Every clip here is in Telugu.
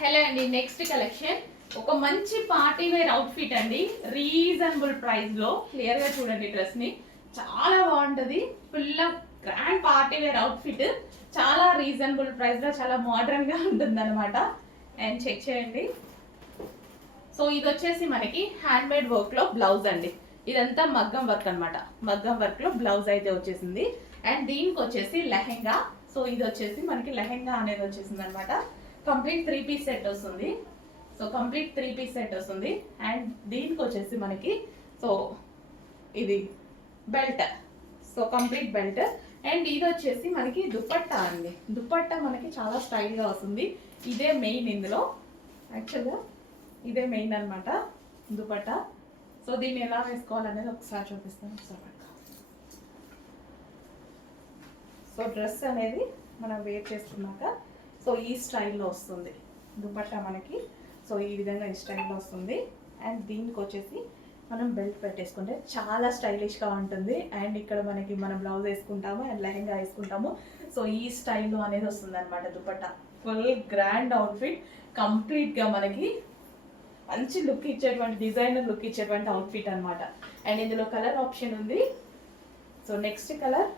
హలో అండి, నెక్స్ట్ కలెక్షన్ ఒక మంచి పార్టీ వేర్ అవుట్ఫిట్ అండి. రీజనబుల్ ప్రైస్ లో క్లియర్ గా చూడండి. డ్రెస్ ని చాలా బాగుంటది. Full grand party wear outfit, చాలా రీజనబుల్ ప్రైస్ లో చాలా మోడర్న్ గా ఉంటుంది అనమాట. అండ్ చెక్ చేయండి. సో ఇది వచ్చేసి మనకి హ్యాండ్ మేడ్ వర్క్ లో బ్లౌజ్ అండి. ఇదంతా మగ్గం వర్క్ అనమాట. మగ్గం వర్క్ లో బ్లౌజ్ అయితే వచ్చేసింది. అండ్ దీనికి వచ్చేసి లెహెంగా. సో ఇది వచ్చేసి మనకి లెహెంగా అనేది వచ్చేసింది అనమాట. కంప్లీట్ 3 పీస్ సెట్ వస్తుంది. సో కంప్లీట్ 3 పీస్ సెట్ వస్తుంది. అండ్ దీనికి వచ్చేసి మనకి సో ఇది belt. So complete belt. And ఇది వచ్చేసి మనకి దుపట్టా అండి. దుపట్టా మనకి చాలా స్టైల్గా వస్తుంది. ఇదే మెయిన్ ఇందులో. యాక్చువల్గా ఇదే మెయిన్ అనమాట దుపట్టా. సో దీన్ని ఎలా వేసుకోవాలనేది ఒకసారి చూపిస్తాను. ఒకసారి సో డ్రెస్ అనేది మనం వేర్ చేసుకున్నాక సో ఈ స్టైల్లో వస్తుంది దుపట్టా మనకి. సో ఈ విధంగా ఈ స్టైల్లో వస్తుంది. అండ్ దీనికి వచ్చేసి మనం బెల్ట్ పెట్టేసుకుంటే చాలా స్టైలిష్గా ఉంటుంది. అండ్ ఇక్కడ మనకి మనం బ్లౌజ్ వేసుకుంటాము అండ్ లెహెంగా వేసుకుంటాము. సో ఈ స్టైల్లో అనేది వస్తుంది అనమాట దుపట్టా. ఫుల్ గ్రాండ్ అవుట్ఫిట్, కంప్లీట్గా మనకి మంచి లుక్ ఇచ్చేటువంటి, డిజైనర్ లుక్ ఇచ్చేటువంటి అవుట్ఫిట్ అనమాట. అండ్ ఇందులో కలర్ ఆప్షన్ ఉంది. So next colour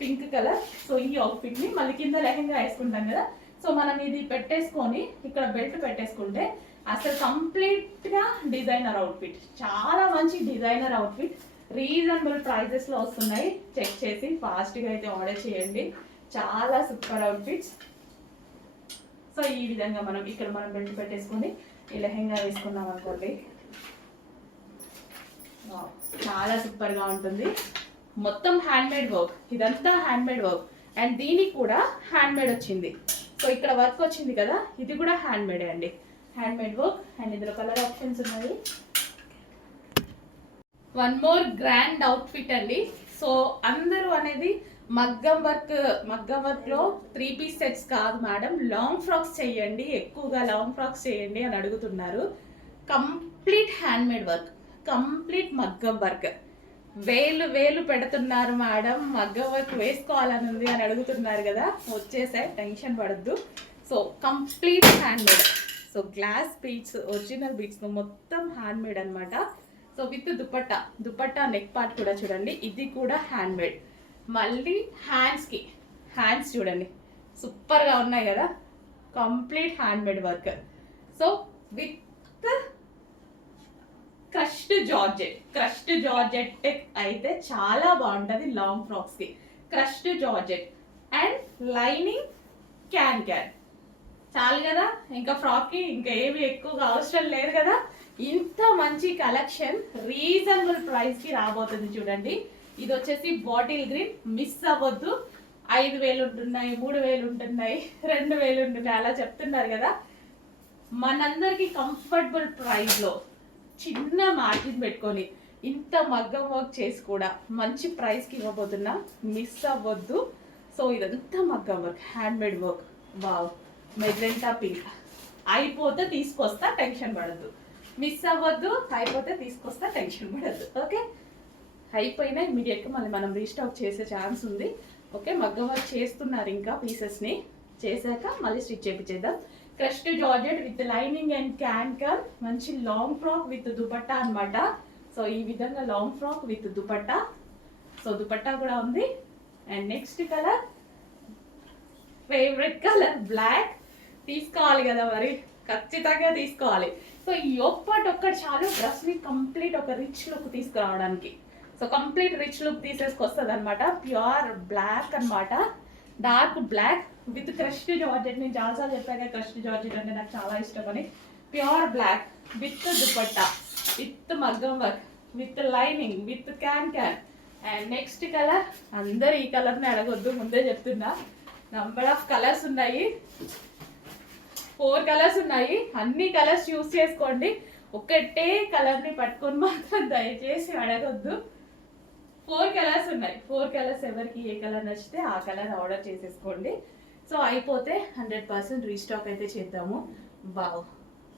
pink colour. So ఈ అవుట్ఫిట్ని మళ్ళీ కింద లెహెంగా వేసుకుంటాం కదా. సో మనం ఇది పెట్టేసుకొని ఇక్కడ బెల్ట్ పెట్టేసుకుంటే అసలు కంప్లీట్గా డిజైనర్ అవుట్ఫిట్, చాలా మంచి డిజైనర్ అవుట్ఫిట్. రీజనబుల్ ప్రైజెస్లో వస్తున్నాయి. చెక్ చేసి ఫాస్ట్గా అయితే ఆర్డర్ చేయండి. చాలా సూపర్ అవుట్ఫిట్స్. సో ఈ విధంగా మనం ఇక్కడ మనం బెల్ట్ పెట్టేసుకొని ఈ లెహెంగా వేసుకున్నాం అనుకోండి, చాలా సూపర్గా ఉంటుంది. మొత్తం హ్యాండ్మేడ్ వర్క్, ఇదంతా హ్యాండ్మేడ్ వర్క్. అండ్ దీనికి కూడా హ్యాండ్మేడ్ వచ్చింది. సో ఇక్కడ వర్క్ వచ్చింది కదా, ఇది కూడా హ్యాండ్మేడే అండి. Handmade work. అండ్ ఇందులో కలర్ ఆప్షన్స్ ఉన్నాయి. వన్ మోర్ గ్రాండ్ అవుట్ఫిట్ అండి. సో అందరూ అనేది మగ్గం వర్క్ లో 3 పీస్ సెట్స్ కాదు మేడం, లాంగ్ ఫ్రాక్స్ చేయండి, ఎక్కువగా లాంగ్ ఫ్రాక్స్ చేయండి అని అడుగుతున్నారు. కంప్లీట్ హ్యాండ్మేడ్ వర్క్, కంప్లీట్ మగ్గం వర్క్. వేలు పెడుతున్నారు మేడం, మగ్గం వర్క్ వేసుకోవాలని ఉంది అని అడుగుతున్నారు కదా. వచ్చేసాయి, టెన్షన్ పడద్దు. So complete handmade. So glass beads, original beads మొత్తం హ్యాండ్మేడ్ అనమాట. So with dupatta neck part కూడా చూడండి, ఇది కూడా హ్యాండ్మేడ్. మళ్ళీ హ్యాండ్స్ చూడండి, సూపర్గా ఉన్నాయి కదా. Complete handmade work. So with crushed georgette అయితే చాలా బాగుంటుంది లాంగ్ ఫ్రాక్స్కి. Crushed georgette and lining can చాలు కదా. ఇంకా ఫ్రాక్కి ఇంకా ఏమి ఎక్కువగా అవసరం లేదు కదా. ఇంత మంచి కలెక్షన్ రీజనబుల్ ప్రైస్కి రాబోతుంది చూడండి. ఇది వచ్చేసి బాటిల్ గ్రీన్. మిస్ అవ్వద్దు. 5,000 ఉంటున్నాయి, 3,000 ఉంటున్నాయి, 2,000 ఉంటున్నాయి, అలా చెప్తున్నారు కదా. మనందరికి కంఫర్టబుల్ ప్రైస్లో చిన్న మార్జిన్ పెట్టుకొని ఇంత మగ్గం వర్క్ చేసి కూడా మంచి ప్రైస్కి ఇవ్వబోతున్నా. మిస్ అవ్వద్దు. సో ఇదంతా మగ్గం work, handmade work. Wow, magenta pink. అయిపోతే తీసుకొస్తా, టెన్షన్ పడద్దు. మిస్ అవ్వద్దు, అయిపోతే తీసుకొస్తా, టెన్షన్ పడద్దు. ఓకే, అయిపోయినా ఇమీడియట్గా మళ్ళీ మనం రీస్టాక్ చేసే ఛాన్స్ ఉంది. ఓకే, మగ్గం వర్క్ చేస్తున్నారు ఇంకా పీసెస్ని. చేశాక మళ్ళీ స్టిచ్ చేయించేద్దాం. Crushed georgette with lining and can, మంచి లాంగ్ ఫ్రాక్ విత్ దుపట్టా అనమాట. సో ఈ విధంగా long frock with dupatta. So dupatta కూడా ఉంది. And next colour, favourite colour black. తీసుకోవాలి కదా మరి, ఖచ్చితంగా తీసుకోవాలి. సో ఈ ఒక్కటి చాలు డ్రెస్ని కంప్లీట్ ఒక రిచ్ లుక్ తీసుకురావడానికి. సో కంప్లీట్ రిచ్ లుక్ తీసేసుకొస్తుంది అనమాట. ప్యూర్ బ్లాక్ అనమాట, dark black with crushed georgette. నేను చాలాసార్లు చెప్పాక క్రష్డ్ జార్జెట్ అంటే నాకు చాలా ఇష్టం అని. Pure black with dupatta, with మగ్గం work, with lining, with can. And next colour, అందరు ఈ కలర్ని అడగొద్దు, ముందే చెప్తున్నా. నంబర్ ఆఫ్ కలర్స్ ఉన్నాయి, 4 కలర్స్ ఉన్నాయి. అన్ని కలర్స్ చూస్ చేసుకోండి. ఒకటే కలర్ని పట్టుకొని మాత్రం దయచేసి అడగొద్దు. 4 కలర్స్ ఉన్నాయి. 4 కలర్స్ ఎవరికి ఏ కలర్ నచ్చితే ఆ కలర్ ఆర్డర్ చేసేసుకోండి. సో అయిపోతే 100% రీస్టాక్ అయితే చేద్దాము. వావ్,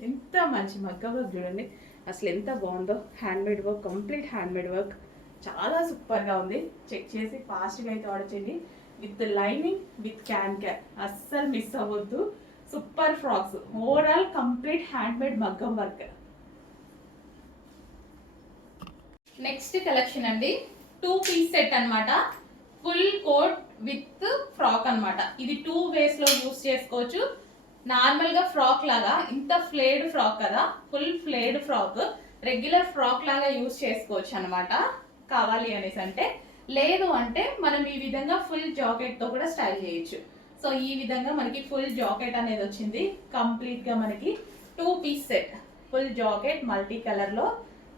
ఎంత మంచి మగ్గం వర్క్ చూడండి, అసలు ఎంత బాగుందో. Handmade work, complete handmade work, చాలా సూపర్గా ఉంది. చెక్ చేసి ఫాస్ట్గా అయితే ఆర్డర్ చేయండి. విత్ లైనింగ్, విత్ క్యాన్, అస్సలు మిస్ అవ్వద్దు. Super frocks, overall complete hand made మగ్గం వర్క్. నెక్స్ట్ కలెక్షన్ అండి, 2 పీస్ సెట్ అన్నమాట. ఫుల్ కోట్ విత్ ఫ్రాక్ అన్నమాట. ఇది 2 వేస్ లో యూస్ చేసుకోవచ్చు. నార్మల్ గా ఫ్రాక్ లాగా, ఇంత ఫ్లేడ్ ఫ్రాక్ కదా, ఫుల్ ఫ్లేడ్ ఫ్రాక్, రెగ్యులర్ ఫ్రాక్ లాగా యూస్ చేసుకోవచ్చు అన్నమాట. కావాలి అనేసి అంటే, లేదు అంటే మనం ఈ విధంగా ఫుల్ జాకెట్ తో కూడా స్టైల్ చేయొచ్చు. సో ఈ విధంగా మనకి ఫుల్ జాకెట్ అనేది వచ్చింది. కంప్లీట్ గా మనకి 2 piece set, full jacket multi colour లో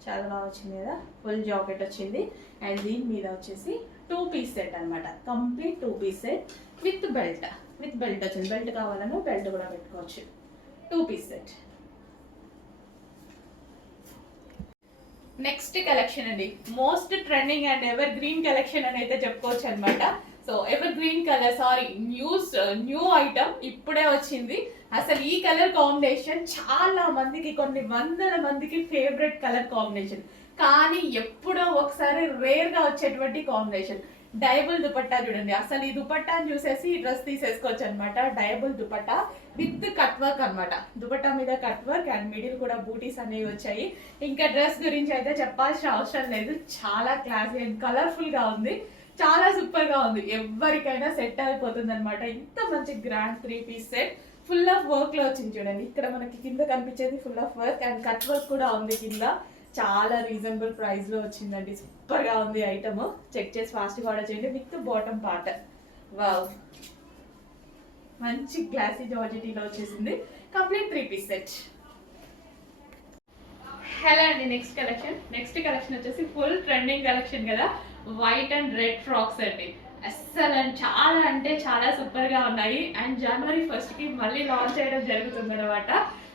చాలా బాగా వచ్చింది కదా, ఫుల్ జాకెట్ వచ్చింది. అండ్ దీని మీద వచ్చేసి 2 పీస్ సెట్ అన్నమాట. Complete 2 piece set with belt, with belt వచ్చింది. బెల్ట్ కావాలన్నా బెల్ట్ కూడా పెట్టుకోవచ్చు. 2 పీస్ సెట్. నెక్స్ట్ కలెక్షన్ అండి, most trending and evergreen collection అని అయితే చెప్పుకోవచ్చు అనమాట. So evergreen colour, sorry new item ఇప్పుడే వచ్చింది. అసలు ఈ కలర్ కాంబినేషన్ చాలా మందికి, కొన్ని వందల మందికి ఫేవరెట్ కలర్ కాంబినేషన్, కానీ ఎప్పుడో ఒకసారి రేర్ గా వచ్చేటువంటి కాంబినేషన్. డయబుల్ దుపట్టా చూడండి, అసలు ఈ దుపట్టాని చూసేసి ఈ డ్రెస్ తీసేసుకోవచ్చు అనమాట. డయబుల్ దుపట్టా విత్ కట్ వర్క్ అనమాట. దుపట్టా మీద కట్ వర్క్ అండ్ మిడిల్ కూడా బూటీస్ అనేవి వచ్చాయి. ఇంకా డ్రెస్ గురించి అయితే చెప్పాల్సిన అవసరం లేదు, చాలా క్లాసీ అండ్ కలర్ఫుల్ గా ఉంది, చాలా సూపర్ గా ఉంది. ఎవరికైనా సెట్ అయిపోతుంది అనమాట. ఇంత మంచి grand 3 piece set full of work లో వచ్చింది చూడండి. ఇక్కడ మనకి కింద కనిపించేది full of work and cut work కూడా ఉంది కింద. చాలా రీజనబుల్ ప్రైస్ లో వచ్చిందండి. సూపర్ గా ఉంది ఐటమ్. చెక్ చేసి ఫాస్ట్ గా ఆర్డర్ చేయండి. విత్ బాటమ్ పార్ట్, వావ్, మంచి గ్లాసీ జార్జెటీలో వచ్చేసింది. Complete 3 piece set. హలో అండి, నెక్స్ట్ కలెక్షన్ వచ్చేసి ఫుల్ ట్రెండింగ్ కలెక్షన్ కదా, వైట్ అండ్ రెడ్ ఫ్రాక్స్ అండి. అస్సలు చాలా అంటే చాలా సూపర్ గా ఉన్నాయి. అండ్ జనవరి 1st కి మళ్ళీ లాంచ్ చేయడం జరుగుతుంది అనమాట.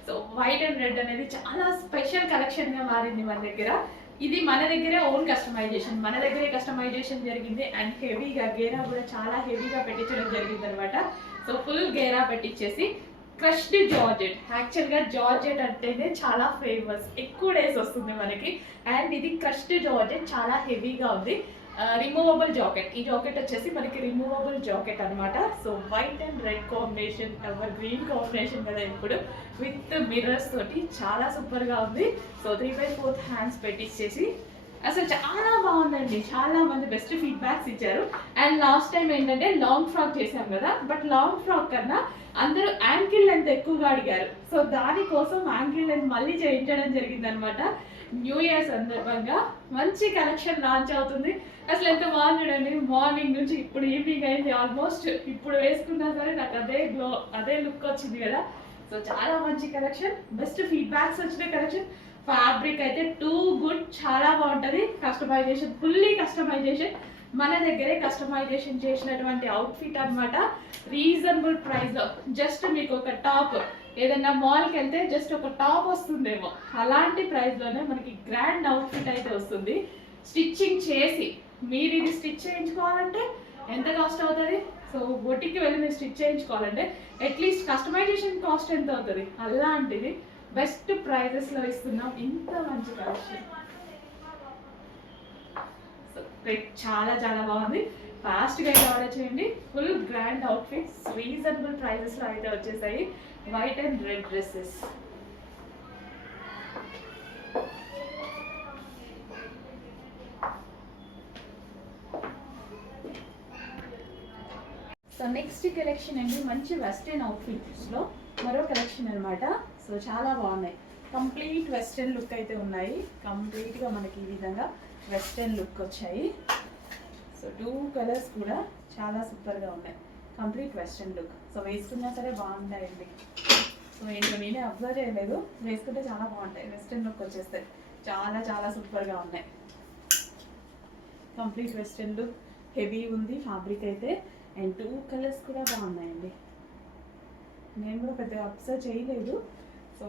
సో వైట్ అండ్ రెడ్ అనేది చాలా స్పెషల్ కలెక్షన్ గా మారింది మన దగ్గర. ఇది మన దగ్గరే ఓన్ కస్టమైజేషన్, మన దగ్గరే కస్టమైజేషన్ జరిగింది. అండ్ హెవీగా గేరా కూడా చాలా హెవీగా పెట్టించడం జరిగింది అనమాట. సో ఫుల్ గేరా పెట్టించేసి క్రష్డ్ జార్జెట్. యాక్చువల్గా జార్జెట్ అంటేనే చాలా ఫేమస్, ఎక్కువ డేస్ వస్తుంది మనకి. అండ్ ఇది క్రష్డ్ జార్జెట్, చాలా హెవీగా ఉంది. రిమూవబుల్ జాకెట్, ఈ జాకెట్ వచ్చేసి మనకి రిమూవబుల్ జాకెట్ అనమాట. So white and red combination, ever green combination కదా ఇప్పుడు, విత్ మిర్రర్స్ తోటి చాలా సూపర్ గా ఉంది. సో 3/4 హ్యాండ్స్ పెట్టించేసి అసలు చాలా బాగుందండి. చాలా మంది బెస్ట్ ఫీడ్బ్యాక్స్ ఇచ్చారు. అండ్ లాస్ట్ టైం ఏంటంటే లాంగ్ ఫ్రాక్ చేసాం కదా, బట్ లాంగ్ ఫ్రాక్ కన్నా అందరూ యాంకిల్ లెంత్ ఎక్కువగా అడిగారు. సో దానికోసం యాంకిల్ లెంత్ మళ్ళీ చేయించడం జరిగింది అనమాట. న్యూ ఇయర్ సందర్భంగా మంచి కలెక్షన్ లాంచ్ అవుతుంది. అసలు ఎంత బాగుంది చూడండి, మార్నింగ్ నుంచి ఇప్పుడు ఈవినింగ్ అయింది ఆల్మోస్ట్. ఇప్పుడు వేసుకున్నా సరే నాకు అదే లుక్ వచ్చింది కదా. సో చాలా మంచి కలెక్షన్, బెస్ట్ ఫీడ్బ్యాక్స్ వచ్చిన కలెక్షన్. ఫ్యాబ్రిక్ అయితే టూ గుడ్, చాలా బాగుంటుంది. కస్టమైజేషన్, ఫుల్లీ కస్టమైజేషన్, మన దగ్గరే కస్టమైజేషన్ చేసినటువంటి అవుట్ఫిట్ అనమాట. రీజనబుల్ ప్రైస్లో జస్ట్ మీకు ఒక టాప్, ఏదైనా మాల్కి వెళ్తే జస్ట్ ఒక టాప్ వస్తుందేమో అలాంటి ప్రైస్లోనే మనకి గ్రాండ్ అవుట్ఫిట్ అయితే వస్తుంది. స్టిచ్చింగ్ చేసి మీరు ఇది స్టిచ్ చేయించుకోవాలంటే ఎంత కాస్ట్ అవుతుంది? సో బొటిక్కి వెళ్ళి మీరు స్టిచ్ చేయించుకోవాలంటే అట్లీస్ట్ కస్టమైజేషన్ కాస్ట్ ఎంత అవుతుంది? అలాంటిది బెస్ట్ ప్రైజెస్లో ఇస్తున్నాం. ఇంత మంచి కలెక్షన్, చాలా చాలా బాగుంది. ఫాస్ట్గా అయితే ఆర్డర్ చేయండి. ఫుల్ గ్రాండ్ అవుట్ఫిట్స్ రీజనబుల్ ప్రైజెస్లో అయితే వచ్చేసాయి. White and red dresses. So next collection అండి, మంచి వెస్ట్రన్ అవుట్ఫిట్స్లో మరో కలెక్షన్ అనమాట. సో చాలా బాగున్నాయి, కంప్లీట్ వెస్ట్రన్ లుక్ అయితే ఉన్నాయి. కంప్లీట్గా మనకి ఈ విధంగా వెస్ట్రన్ లుక్ వచ్చాయి. సో 2 కలర్స్ కూడా చాలా సూపర్గా ఉన్నాయి, కంప్లీట్ వెస్ట్రన్ లుక్. సో వేసుకున్నా సరే బాగుంటాయండి. సో ఏంటో నేనే అబ్జర్వ్ చేయలేదు, వేసుకుంటే చాలా బాగుంటాయి. వెస్ట్రన్ లుక్ వచ్చేస్తాయి, చాలా చాలా సూపర్గా ఉన్నాయి. కంప్లీట్ వెస్ట్రన్ లుక్, హెవీ ఉంది ఫ్యాబ్రిక్ అయితే. అండ్ 2 కలర్స్ కూడా బాగున్నాయండి. నేను కూడా పెద్దగా అబ్జర్వ్ చేయలేదు. సో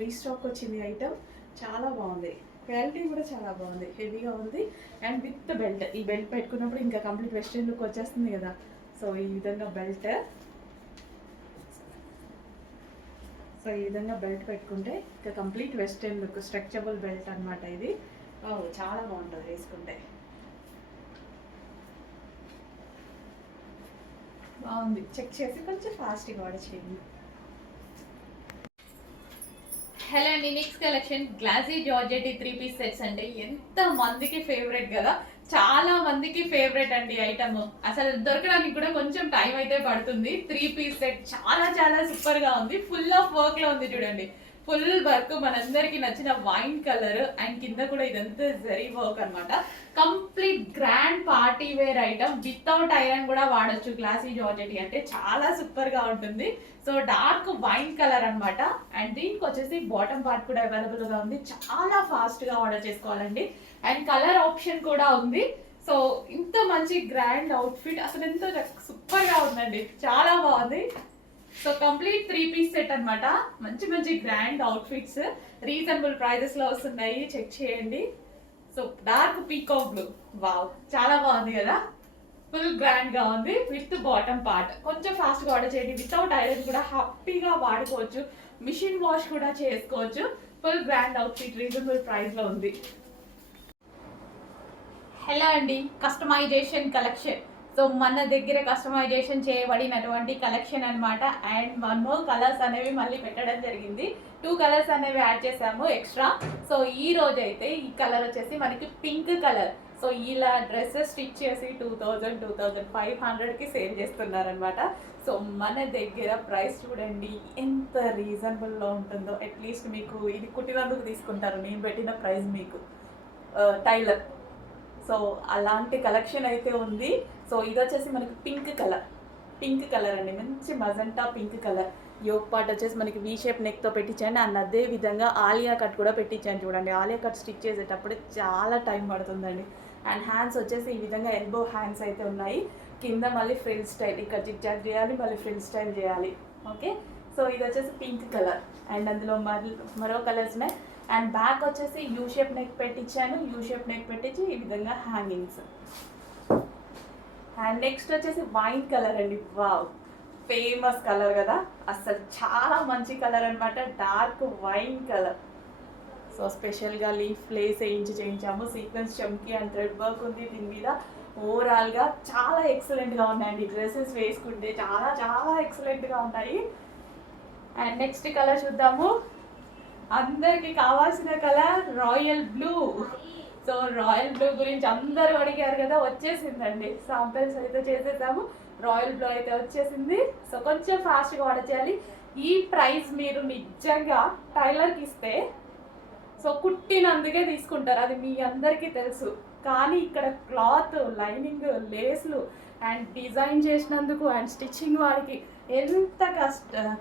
రీస్టాక్ వచ్చింది ఐటమ్, చాలా బాగుంది. క్వాలిటీ కూడా చాలా బాగుంది, హెవీగా ఉంది. అండ్ విత్ బెల్ట్, ఈ బెల్ట్ పెట్టుకున్నప్పుడు ఇంకా కంప్లీట్ వెస్ట్రన్ లుక్ వచ్చేస్తుంది కదా. సో ఈ విధంగా బెల్ట్, సో ఈ విధంగా బెల్ట్ పెట్టుకుంటే ఇంకా complete western look, stretchable belt అనమాట ఇది. చాలా బాగుంటుంది వేసుకుంటే, బాగుంది. చెక్ చేసి కొంచెం ఫాస్ట్గా ఆర్డర్ చేయండి. హలో అండి, next collection glossy georgette 3 piece sets అండి. ఎంత మందికి ఫేవరెట్ కదా, చాలా మందికి ఫేవరెట్ అండి ఐటమ్. అసలు దొరకడానికి కూడా కొంచెం టైం అయితే పడుతుంది. 3 పీస్ సెట్ చాలా చాలా సూపర్ గా ఉంది. ఫుల్ ఆఫ్ వర్క్ లో ఉంది చూడండి. ఫుల్ వర్క్ మనందరికి నచ్చిన వైన్ కలర్ అండ్ కింద కూడా ఇదంతా జరీ వర్క్ అనమాట. Complete grand party wear item. Without iron కూడా వాడచ్చు. గ్లాసీ జార్జెట్ అంటే చాలా సూపర్ గా ఉంటుంది. సో డార్క్ వైన్ కలర్ అనమాట. అండ్ దీనికి వచ్చేసి బాటమ్ పార్ట్ కూడా అవైలబుల్ గా ఉంది. చాలా ఫాస్ట్ గా ఆర్డర్ చేసుకోవాలండి. అండ్ కలర్ ఆప్షన్ కూడా ఉంది. సో ఇంత మంచి గ్రాండ్ అవుట్ఫిట్ అసలు ఎంతో సూపర్ గా ఉందండి, చాలా బాగుంది. సో కంప్లీట్ 3 పీస్ సెట్ అనమాట. మంచి మంచి గ్రాండ్ అవుట్ఫిట్స్ రీజనబుల్ ప్రైజెస్ లో వస్తున్నాయి, చెక్ చేయండి. So dark peacock blue, wow చాలా బాగుంది కదా. ఫుల్ గ్రాండ్ గా ఉంది విత్ బాటమ్ పార్ట్. కొంచెం ఫాస్ట్ గా ఆర్డర్ చేయండి. వితౌట్ ఐరన్ కూడా హ్యాపీగా వాడుకోవచ్చు. మిషన్ వాష్ కూడా చేసుకోవచ్చు. Full grand outfit reasonable price లో ఉంది. హలో అండి, కస్టమైజేషన్ కలెక్షన్. సో మన దగ్గర కస్టమైజేషన్ చేయబడినటువంటి కలెక్షన్ అనమాట. అండ్ 1 more కలర్స్ అనేవి మళ్ళీ పెట్టడం జరిగింది. 2 కలర్స్ అనేవి యాడ్ చేసాము ఎక్స్ట్రా. సో ఈ రోజు అయితే ఈ కలర్ వచ్చేసి మనకి పింక్ కలర్. సో ఇలా డ్రెస్సెస్ స్టిచ్ చేసి 2500కి సేల్ చేస్తున్నారనమాట. సో మన దగ్గర ప్రైస్ చూడండి ఎంత రీజనబుల్లో ఉంటుందో. అట్లీస్ట్ మీకు ఇది కుట్టినందుకు తీసుకుంటారు, నేను పెట్టిన ప్రైస్ మీకు టైలర్. సో అలాంటి కలెక్షన్ అయితే ఉంది. సో ఇది వచ్చేసి మనకి పింక్ కలర్ అండి, మంచి magenta pink colour. Yoke part వచ్చేసి మనకి వీ షేప్ నెక్తో పెట్టించండి. అండ్ అదే విధంగా ఆలియా కట్ కూడా పెట్టించాను చూడండి. ఆలియా కట్ స్టిచ్ చేసేటప్పుడు చాలా టైం పడుతుందండి. అండ్ హ్యాండ్స్ వచ్చేసి ఈ విధంగా ఎల్బో హ్యాండ్స్ అయితే ఉన్నాయి. కింద మళ్ళీ ఫ్రిల్ స్టైల్, ఇక్కడ జిగ్ జాగ్ చేయాలి, మళ్ళీ ఫ్రిల్ స్టైల్ చేయాలి. ఓకే, సో ఇది వచ్చేసి పింక్ కలర్. అండ్ అందులో మరో కలర్స్ ఉన్నాయి. అండ్ బ్యాక్ వచ్చేసి యూ షేప్ నెక్ పెట్టించాను. యూ షేప్ నెక్ పెట్టించి ఈ విధంగా హ్యాంగింగ్స్. అండ్ నెక్స్ట్ వచ్చేసి వైన్ కలర్ అండి. వావ్, ఫేమస్ కలర్ కదా, అసలు చాలా మంచి కలర్ అనమాట. Dark wine colour. సో స్పెషల్గా లీఫ్ లేస్ చేయించాము. సీక్వెన్స్ చమ్కీ అండ్ థ్రెడ్ వర్క్ ఉంది దీని మీద. ఓవరాల్గా చాలా ఎక్సలెంట్గా ఉన్నాయండి. డ్రెస్సెస్ వేసుకుంటే చాలా చాలా ఎక్సలెంట్గా ఉంటాయి. అండ్ నెక్స్ట్ కలర్ చూద్దాము. అందరికి కావాల్సిన colour royal blue. So royal blue గురించి అందరూ అడిగారు కదా, వచ్చేసిందండి. శాంపిల్స్ అయితే చేసేసాము. రాయల్ బ్లూ అయితే వచ్చేసింది. సో కొంచెం ఫాస్ట్గా ఆర్డర్ చేయాలి. ఈ ప్రైస్ మీరు నిజంగా టైలర్కి ఇస్తే సో కుట్టినందుకే తీసుకుంటారు, అది మీ అందరికీ తెలుసు. కానీ ఇక్కడ క్లాత్, లైనింగ్, లేస్లు అండ్ డిజైన్ చేసినందుకు అండ్ స్టిచ్చింగ్ వాడికి ఎంత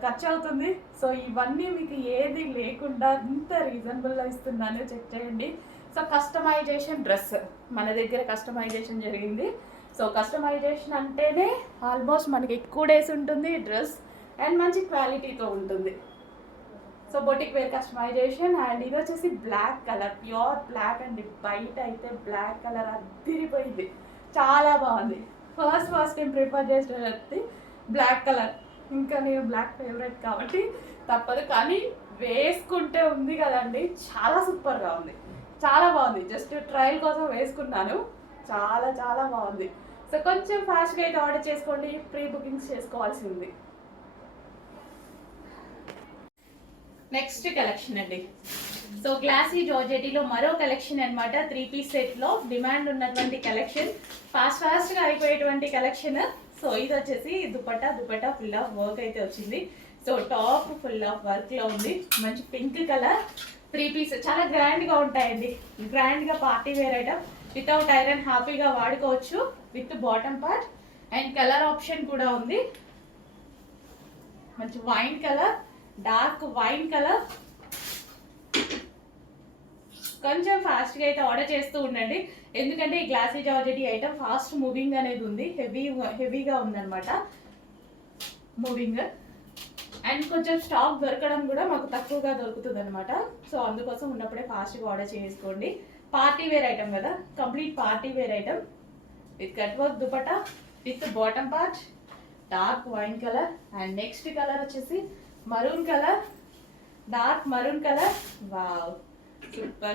ఖర్చు అవుతుంది. సో ఇవన్నీ మీకు ఏది లేకుండా ఇంత రీజనబుల్గా ఇస్తున్నాను, చెక్ చేయండి. సో కస్టమైజేషన్ డ్రెస్ మన దగ్గర కస్టమైజేషన్ జరిగింది. సో కస్టమైజేషన్ అంటేనే ఆల్మోస్ట్ మనకి ఎక్కువ డేస్ ఉంటుంది డ్రెస్ అండ్ మంచి క్వాలిటీతో ఉంటుంది. So boutique wear customization. And ఇది వచ్చేసి బ్లాక్ కలర్, ప్యూర్ బ్లాక్ అండి. బయట అయితే బ్లాక్ కలర్ అదిరిపోయింది, చాలా బాగుంది. ఫస్ట్ టైం ప్రిఫర్ చేసేది బ్లాక్ కలర్. ఇంకా నేను బ్లాక్ ఫేవరెట్ కాబట్టి తప్పదు. కానీ వేసుకుంటే ఉంది కదండి, చాలా సూపర్గా ఉంది, చాలా బాగుంది. జస్ట్ ట్రయల్ కోసం వేసుకున్నాను, చాలా చాలా బాగుంది. సో కొంచెం ఫాస్ట్గా అయితే ఆర్డర్ చేసుకోండి, ప్రీ బుకింగ్స్ చేసుకోవాల్సింది. నెక్స్ట్ కలెక్షన్ అండి. సో గ్లాసీ జార్జెటీలో మరో కలెక్షన్ అనమాట. 3 పీస్ సెట్లో డిమాండ్ ఉన్నటువంటి కలెక్షన్, ఫాస్ట్గా అయిపోయేటువంటి కలెక్షన్. సో ఇది వచ్చేసి దుపట్టా ఫుల్ ఆఫ్ వర్క్ అయితే వచ్చింది. సో టాప్ ఫుల్ ఆఫ్ వర్క్లో ఉంది. మంచి పింక్ కలర్ 3 పీస్, చాలా గ్రాండ్గా ఉంటాయండి. గ్రాండ్గా party wear item. Without iron హ్యాపీగా వాడుకోవచ్చు. With bottom part and colour option కూడా ఉంది. మంచి wine colour, dark wine colour. కొంచెం ఫాస్ట్గా అయితే ఆర్డర్ చేస్తూ ఉండండి, ఎందుకంటే ఈ గ్లాసీ జార్జెటీ ఐటమ్ ఫాస్ట్ మూవింగ్ అనేది ఉంది. హెవీగా ఉందన్నమాట మూవింగ్. అండ్ కొంచెం స్టాక్ దొరకడం కూడా మాకు తక్కువగా దొరుకుతుంది అనమాట. సో అందుకోసం ఉన్నప్పుడే ఫాస్ట్గా ఆర్డర్ చేసుకోండి. పార్టీ వేర్ ఐటమ్ కదా, complete party wear item with cut work dupatta with bottom part, dark wine colour. And next colour వచ్చేసి maroon colour, dark maroon colour. Wow,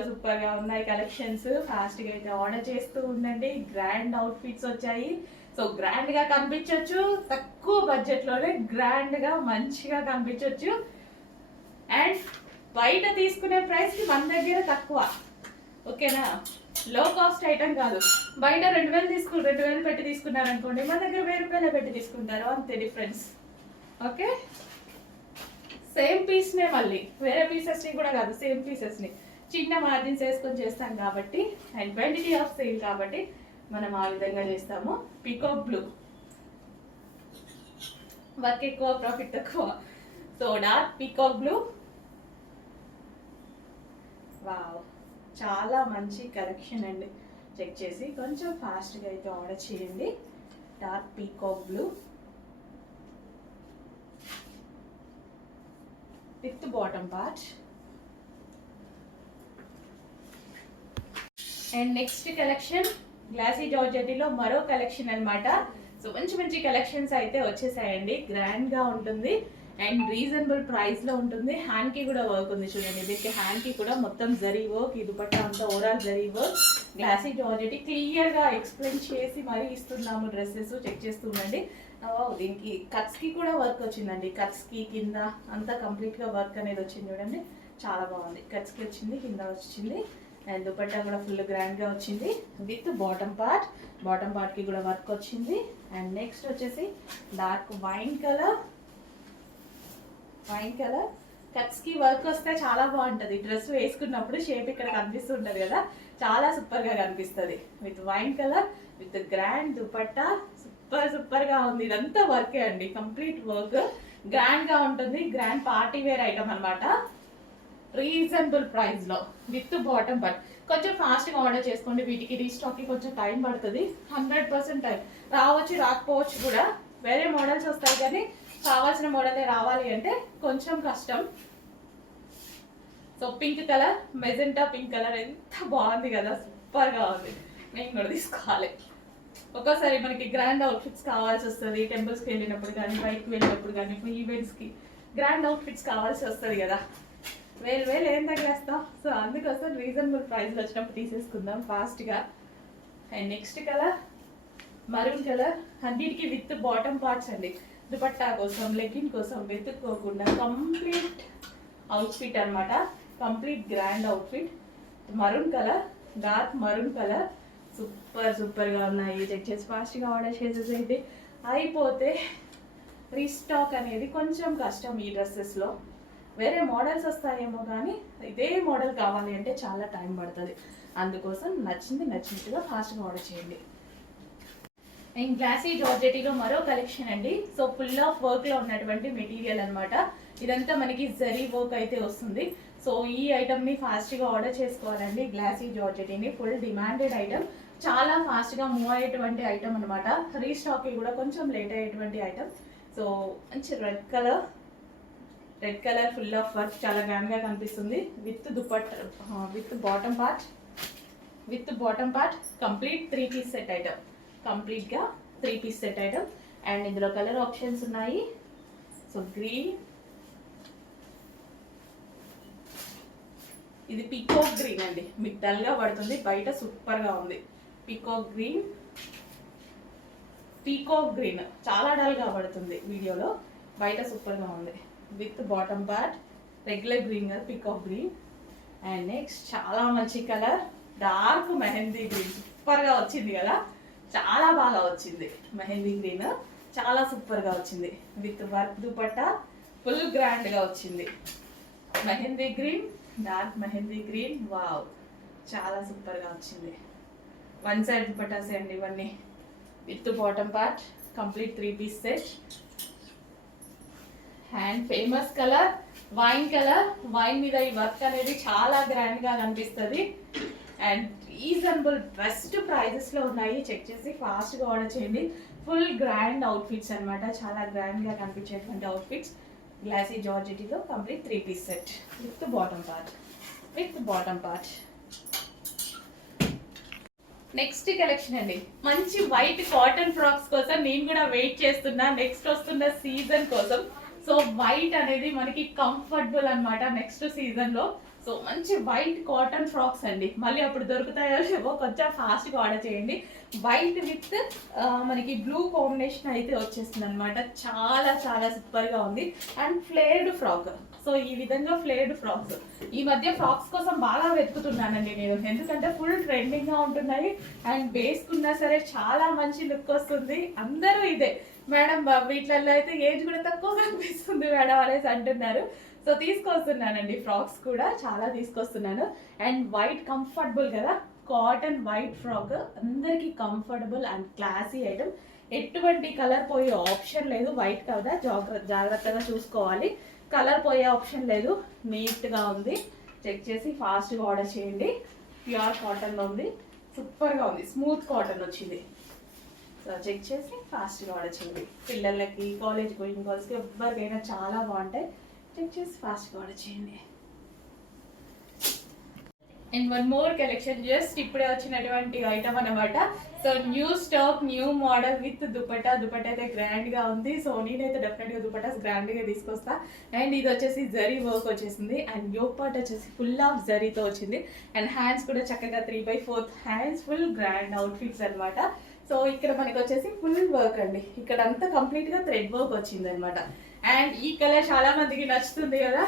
సూపర్గా ఉన్నాయి కలెక్షన్స్. ఫాస్ట్గా అయితే ఆర్డర్ చేస్తూ ఉండండి. గ్రాండ్ అవుట్ఫిట్స్ వచ్చాయి. సో గ్రాండ్గా కనిపించవచ్చు, తక్కువ బడ్జెట్లోనే గ్రాండ్గా మంచిగా కనిపించవచ్చు. అండ్ బయట తీసుకునే ప్రైస్కి మన దగ్గర తక్కువ, ఓకేనా? లో కాస్ట్ ఐటమ్ కాదు. బయట 2000 పెట్టి తీసుకున్నారనుకోండి, మన దగ్గర 1000 రూపాయలు పెట్టి తీసుకుంటారు, అంతే డిఫరెన్స్. ఓకే, సేమ్ పీస్నే, మళ్ళీ వేరే పీసెస్ని కూడా కాదు, సేమ్ పీసెస్ని చిన్న మార్జిన్స్ వేసుకొని చేస్తాం కాబట్టి, అండ్ క్వాంటిటీ ఆఫ్ సేల్ కాబట్టి మనం ఆ విధంగా చేస్తాము. పీకాక్ బ్లూ, వర్క్ ఎక్కువ ప్రాఫిట్ తక్కువ. So dark peacock blue, wow, చాలా మంచి కలెక్షన్ అండి. చెక్ చేసి కొంచెం ఫాస్ట్గా అయితే ఆర్డర్ చేయండి. Dark peacock blue with bottom part. And next collection glossy జార్జెటీలో మరో కలెక్షన్ అన్నమాట. సో మంచి మంచి కలెక్షన్స్ అయితే వచ్చేసాయండి. గ్రాండ్గా ఉంటుంది అండ్ రీజనబుల్ ప్రైస్లో ఉంటుంది. హ్యాండ్కి కూడా వర్క్ ఉంది చూడండి. దీనికి హ్యాండ్కి కూడా మొత్తం జరీ వర్క్, ఈ దుపట్టా అంతా ఓవరాల్ జరీ వర్క్. గ్లాసీ జార్జెటీ క్లియర్గా ఎక్స్ప్లెయిన్ చేసి మరీ ఇస్తున్నాము డ్రెస్సెస్. చెక్ చేస్తూ ఉండండి. దీనికి కట్స్కి కూడా వర్క్ వచ్చిందండి. కట్స్కి కింద అంతా కంప్లీట్గా వర్క్ అనేది వచ్చింది చూడండి, చాలా బాగుంది. కట్స్కి వచ్చింది, కింద వచ్చింది. అండ్ దుపట్టా కూడా ఫుల్ గ్రాండ్గా వచ్చింది విత్ బాటమ్ పార్ట్. బాటమ్ పార్ట్కి కూడా వర్క్ వచ్చింది. అండ్ నెక్స్ట్ వచ్చేసి డార్క్ వైన్ కలర్. కట్స్కి వర్క్ వస్తే చాలా బాగుంటుంది. డ్రెస్ వేసుకున్నప్పుడు షేప్ ఇక్కడ కనిపిస్తుంటుంది కదా, చాలా సూపర్గా కనిపిస్తుంది. With wine colour with grand dupatta, సూపర్గా ఉంది. ఇదంతా వర్కే అండి, కంప్లీట్ వర్క్. గ్రాండ్గా ఉంటుంది. గ్రాండ్ పార్టీ వేర్ ఐటమ్ అనమాట. రీజనబుల్ ప్రైస్లో విత్ బాటమ్ పార్ట్. కొంచెం ఫాస్ట్గా ఆర్డర్ చేసుకోండి. వీటికి రీస్టాక్కి కొంచెం టైం పడుతుంది. 100% టైం రావచ్చు, రాకపోవచ్చు కూడా. వేరే మోడల్స్ వస్తాయి కానీ కావాల్సిన మోడలే రావాలి అంటే కొంచెం కష్టం. So pink colour, magenta pink colour, ఎంత బాగుంది కదా, సూపర్గా ఉంది. నేను కూడా తీసుకోవాలి. ఒక్కోసారి మనకి గ్రాండ్ అవుట్ఫిట్స్ కావాల్సి వస్తుంది. టెంపుల్స్కి వెళ్ళినప్పుడు కానీ, బయటకు వెళ్ళినప్పుడు కానీ, ఈవెంట్స్కి గ్రాండ్ అవుట్ఫిట్స్ కావాల్సి వస్తుంది కదా, వేలు ఏం తగ్గేస్తాం. సో అందుకోసం రీజనబుల్ ప్రైస్లో వచ్చినప్పుడు తీసేసుకుందాం ఫాస్ట్గా. And next colour maroon colour. అన్నిటికీ విత్ బాటమ్ పార్ట్స్ అండి. దుపట్టా కోసం, లెగ్గిన్ కోసం వెతుక్కోకుండా కంప్లీట్ అవుట్ఫిట్ అనమాట. Complete grand outfit. Maroon colour, dark maroon colour, సూపర్గా ఉన్నాయి. చెక్ చేసి ఫాస్ట్గా ఆర్డర్ చేసేసేది. అయిపోతే రీస్టాక్ అనేది కొంచెం కష్టం ఈ డ్రెస్సెస్లో. వేరే మోడల్స్ వస్తాయేమో కానీ ఇదే మోడల్ కావాలి అంటే చాలా టైం పడుతుంది. అందుకోసం నచ్చినట్టుగా ఫాస్ట్గా ఆర్డర్ చేయండి. అండ్ గ్లాసీ జార్జెటీలో మరో కలెక్షన్ అండి. సో ఫుల్ ఆఫ్ వర్క్లో ఉన్నటువంటి మెటీరియల్ అనమాట. ఇదంతా మనకి జరీ వర్క్ అయితే వస్తుంది. సో ఈ ఐటమ్ని ఫాస్ట్గా ఆర్డర్ చేసుకోవాలండి. గ్లాసీ జార్జెటీని ఫుల్ డిమాండెడ్ ఐటమ్, చాలా ఫాస్ట్గా మూవ్ అయ్యేటువంటి ఐటమ్ అనమాట. రీస్టాక్కి కూడా కొంచెం లేట్ అయ్యేటువంటి ఐటమ్. సో మంచి red colour full of work, చాలా గ్రాండ్గా కనిపిస్తుంది. With dupatta, with bottom part complete 3 piece set item. కంప్లీట్గా 3 పీస్ సెట్ ఐటమ్. అండ్ ఇందులో కలర్ ఆప్షన్స్ ఉన్నాయి. సో గ్రీన్, ఇది పీకాక్ గ్రీన్ అండి. మీకు డల్గా పడుతుంది, బయట సూపర్గా ఉంది. పీకాక్ గ్రీన్ చాలా డల్గా పడుతుంది వీడియోలో, బయట సూపర్గా ఉంది. With bottom part regular green కదా, పీకాక్ గ్రీన్. అండ్ నెక్స్ట్ చాలా మంచి కలర్ డార్క్ మెహందీ గ్రీన్. సూపర్గా వచ్చింది కదా, చాలా బాగా వచ్చింది. మెహందీ గ్రీన్ చాలా సూపర్గా వచ్చింది. విత్ వర్క్ దుపట్టా ఫుల్ గ్రాండ్గా వచ్చింది. Mehndi green, dark mehndi green, wow, చాలా సూపర్గా వచ్చింది. వన్ సైడ్ దుపట్టాసే అండి ఇవన్నీ. With bottom part complete 3 piece set. And famous colour wine colour. Wine మీద ఈ వర్క్ అనేది చాలా గ్రాండ్గా కనిపిస్తుంది. అండ్ రీజనబుల్ బెస్ట్ ప్రైజెస్లో ఉన్నాయి. చెక్ చేసి ఫాస్ట్గా ఆర్డర్ చేయండి. ఫుల్ గ్రాండ్ అవుట్ఫిట్స్ అనమాట, చాలా గ్రాండ్గా కనిపించేటువంటి అవుట్ఫిట్స్. గ్లాసీ జార్జెటీలో complete 3 piece set with bottom part. Next collection అండి, మంచి వైట్ కాటన్ ఫ్రాక్స్ కోసం నేను కూడా వెయిట్ చేస్తున్నా, నెక్స్ట్ వస్తున్న సీజన్ కోసం. సో వైట్ అనేది మనకి కంఫర్టబుల్ అనమాట నెక్స్ట్ సీజన్లో. సో మంచి వైట్ కాటన్ ఫ్రాక్స్ అండి. మళ్ళీ అప్పుడు దొరుకుతాయో లేవో, కొంచెం ఫాస్ట్గా ఆర్డర్ చేయండి. వైట్ విత్ మనకి బ్లూ కాంబినేషన్ అయితే వచ్చేస్తుంది అనమాట. చాలా సూపర్గా ఉంది. అండ్ ఫ్లేర్డ్ ఫ్రాక్, సో ఈ విధంగా ఫ్లేర్డ్ ఫ్రాక్స్ ఈ మధ్య ఫ్రాక్స్ కోసం బాగా వెతుకుతున్నానండి నేను, ఎందుకంటే ఫుల్ ట్రెండింగ్ గా ఉంటున్నాయి అండ్ వేసుకున్నా సరే చాలా మంచి లుక్ వస్తుంది. అందరూ ఇదే మేడం వీటిలలో అయితే ఏజ్ కూడా తక్కువ కనిపిస్తుంది మేడం అనేసి అంటున్నారు. సో తీసుకొస్తున్నానండి ఫ్రాక్స్ కూడా చాలా తీసుకొస్తున్నాను. అండ్ వైట్ కంఫర్టబుల్ కదా, కాటన్ వైట్ ఫ్రాక్ అందరికి కంఫర్టబుల్ అండ్ క్లాసీ ఐటమ్. ఎటువంటి కలర్ పోయే ఆప్షన్ లేదు, వైట్ కదా జాగ్రత్తగా చూసుకోవాలి, కలర్ పోయే ఆప్షన్ లేదు, నీట్గా ఉంది. చెక్ చేసి ఫాస్ట్గా ఆర్డర్ చేయండి. ప్యూర్ కాటన్లో ఉంది, సూపర్గా ఉంది, స్మూత్ కాటన్ వచ్చింది. సో చెక్ చేసి ఫాస్ట్గా ఆర్డర్ చేయండి. పిల్లలకి కాలేజ్ గోయింగ్ గర్ల్స్కి ఎవరికైనా చాలా బాగుంటాయి. చెక్ చేసి ఫాస్ట్గా ఆర్డర్ చేయండి. And one more collection, just ఇప్పుడే వచ్చినటువంటి ఐటమ్ అనమాట. So new stock, new model with dupatta. Dupatta అయితే గ్రాండ్ గా ఉంది. సో నేనైతే డెఫినెట్ గా దుపట్టాస్ గ్రాండ్ గా తీసుకొస్తా. అండ్ ఇది వచ్చేసి జరీ వర్క్ వచ్చేసింది అండ్ యోక్ పార్ట్ వచ్చేసి ఫుల్ ఆఫ్ జరీతో వచ్చింది. అండ్ హ్యాండ్స్ కూడా చక్కగా 3/4 hands, full grand out fits అనమాట. సో ఇక్కడ మనకి వచ్చేసి ఫుల్ వర్క్ అండి, ఇక్కడ అంతా కంప్లీట్ గా థ్రెడ్ వర్క్ వచ్చింది అనమాట. అండ్ ఈ కలర్ చాలా మందికి నచ్చుతుంది కదా,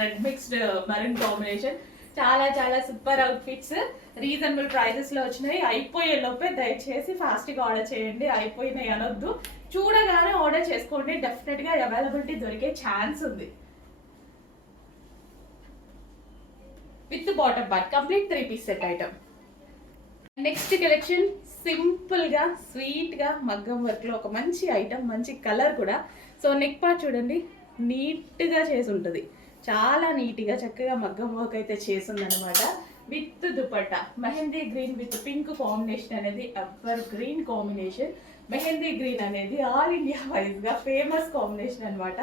రెడ్ మిక్స్డ్ మరూన్ కాంబినేషన్. చాలా చాలా super outfits, reasonable prices లో వచ్చినాయి. అయిపోయే లోపే దయచేసి ఫాస్ట్ గా ఆర్డర్ చేయండి, అయిపోయినాయి అనొద్దు, చూడగానే ఆర్డర్ చేసుకోండి, డెఫినెట్ గా అవైలబిలిటీ దొరికే ఛాన్స్ ఉంది. With bottom part complete 3 piece set item. Next collection simple గా స్వీట్ గా మగ్గం వర్క్ లో ఒక మంచి ఐటమ్, మంచి కలర్ కూడా. సో నెక్ పార్ట్ చూడండి, నీట్ గా చేసి ఉంటుంది, చాలా నీట్గా చక్కగా మగ్గం వర్క్ అయితే చేసింది అనమాట. With dupatta mehndi green with pink combination అనేది evergreen combination. Mehndi green అనేది ఆల్ ఇండియా వైజ్ గా ఫేమస్ కాంబినేషన్ అనమాట.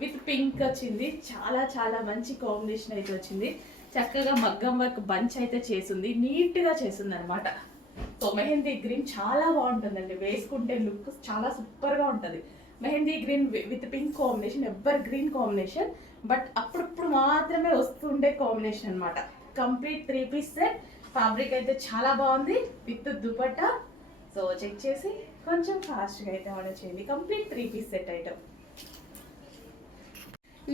విత్ పింక్ వచ్చింది, చాలా చాలా మంచి కాంబినేషన్ అయితే వచ్చింది. చక్కగా మగ్గం వర్క్ బంచ్ అయితే చేసింది, నీట్గా చేసింది అనమాట. సో మెహందీ గ్రీన్ చాలా బాగుంటుందండి, వేసుకుంటే లుక్ చాలా సూపర్గా ఉంటుంది. Mehndi green with pink combination ever green combination, but అప్పుడప్పుడు మాత్రమే వస్తుండే కాంబినేషన్ అనమాట. Complete 3 piece set. ఫ్యాబ్రిక్ అయితే చాలా బాగుంది విత్ దుపట్టా. సో చెక్ చేసి కొంచెం ఫాస్ట్గా అయితే ఆర్డర్ చేయండి. Complete 3 piece set item.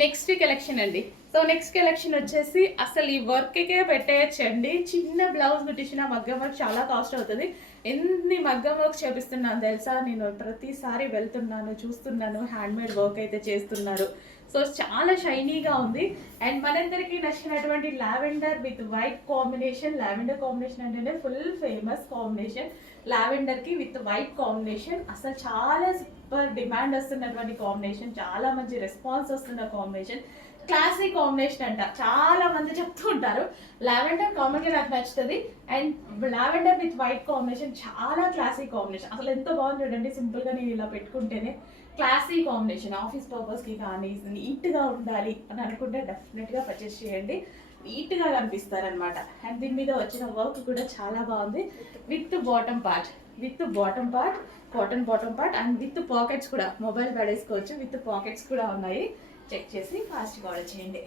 Next collection అండి. సో నెక్స్ట్ కలెక్షన్ వచ్చేసి అసలు ఈ వర్క్కే పెట్టేయచ్చండి. చిన్న బ్లౌజ్ కుట్టించిన మగ్గం వర్క్ చాలా కాస్ట్ అవుతుంది. ఎన్ని మగ్గం వర్క్ చేపిస్తున్నాను తెలుసా, నేను ప్రతిసారి వెళ్తున్నాను చూస్తున్నాను, హ్యాండ్మేడ్ వర్క్ అయితే చేస్తున్నారు. సో చాలా షైనీగా ఉంది. అండ్ మనందరికీ నచ్చినటువంటి lavender with white combination. Lavender combination అంటే ఫుల్ ఫేమస్ కాంబినేషన్. లావెండర్కి విత్ వైట్ కాంబినేషన్ అసలు చాలా సూపర్ డిమాండ్ వస్తున్నటువంటి కాంబినేషన్, చాలా మంచి రెస్పాన్స్ వస్తున్న కాంబినేషన్. క్లాసిక్ కాంబినేషన్ అంట చాలా మంది చెప్తూ ఉంటారు. లావెండర్ కామన్గా నాకు నచ్చుతుంది. And lavender with white combination చాలా క్లాసిక్ కాంబినేషన్. అసలు ఎంత బాగుంది చూడండి, సింపుల్గా నేను ఇలా పెట్టుకుంటేనే క్లాసీ కాంబినేషన్. ఆఫీస్ పర్పస్కి కానీ నీట్గా ఉండాలి అని అనుకుంటే డెఫినెట్గా పర్చేస్ చేయండి, నీట్గా కనిపిస్తారనమాట. అండ్ దీని మీద వచ్చిన వర్క్ కూడా చాలా బాగుంది. With bottom part, cotton bottom part and with pockets కూడా, మొబైల్ పడేసుకోవచ్చు, విత్ పాకెట్స్ కూడా ఉన్నాయి. చెక్ చేసి ఫాస్ట్గా ఆర్డర్ చేయండి.